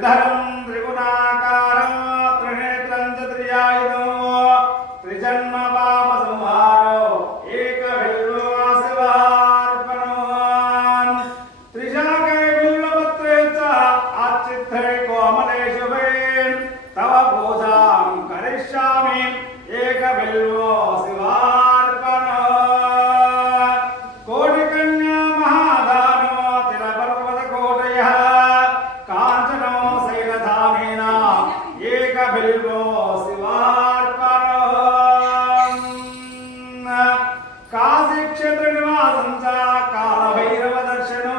त्रिधरं त्रिगुणाकारं त्रिनेत्रं च त्रियायुधं त्रिजन्म पाप संहारो एकबिल्वो शिवार्पणो त्रिशाखे बिल्वपत्रे च आच्चित्रे कोमलेषु तव पूजां करिष्यामि एकबिल्वो शिवार्पणो कोटिकन्या महादानो तिलपर्वतकोटयः काञ्चनो शैलधानेन एकबिल्वो शिवार्पणो काशीक्षेत्रनिवासं च कालभैरवदर्शनो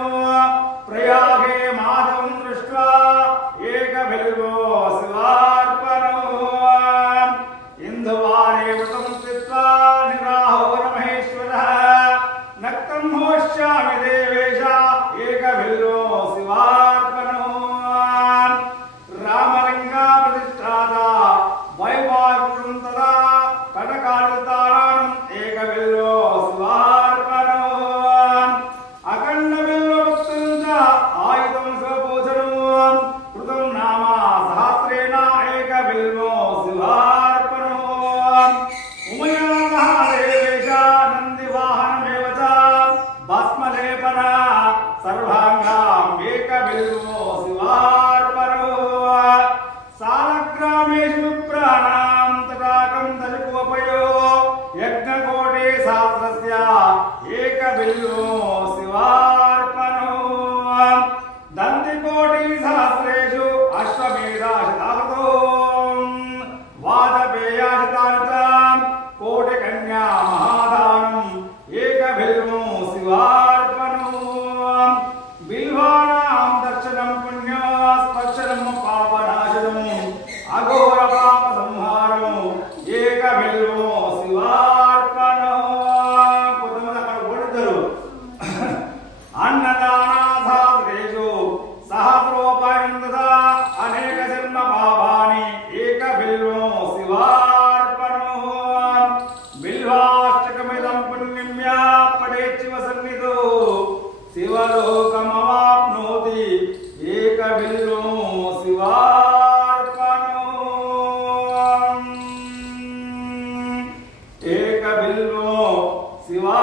प्रयागे माधवं दृष्ट्वा एकबिल्वो शिवार्पणो इंदुवारे व्रतं कृत्वा निराहो रमहेश्वरः नक्तं होष्यामि देवेश एकबिल्वो शिवार्पणो रामलिंगा प्रतिष्ठाता वैवाहिकं तदा कटकालिताराणम् एकबिल्वो शिवार्पणो अखण्डबिल्ववृत्तं च आयुधं स्वपूजनं कृतं नाम सहस्रेण एकबिल्वो शिवार्पणो उमया महादेवेश नन्दिवाहनमेव च भस्मलेपन सर्वाङ्गाम् एकबिल्वो शिवार्पणो सालग्रामेषु विप्राणां तटाकं दशकोपयो यज्ञकोटि सहस्रस्य एकबिल्वो शिवार्पणो दन्तिकोटि सहस्रेषु अश्वमेधाशतावतो वाजपेयाशतानि च कोटिकन्या महादानम् एकबिल्वो शिवार्पणो बिल्वानां दर्शनं पुण्यो स्पर्शनं पापनाशनम् अघोर पाप संहारो एकबिल्वो शिवार्पणो अन्नदानासाद्रेषु सहस्रोपायं तथा अनेक जन्म पापानि एकबिल्वो शिवार्पणो बिल्वाष्टकमिदं पुण्यं या पठेत् शिवसन्निधौ शिवलोकमवाप्नोति एकबिल्वो शिवार्पणो एकबिल्वो शिवा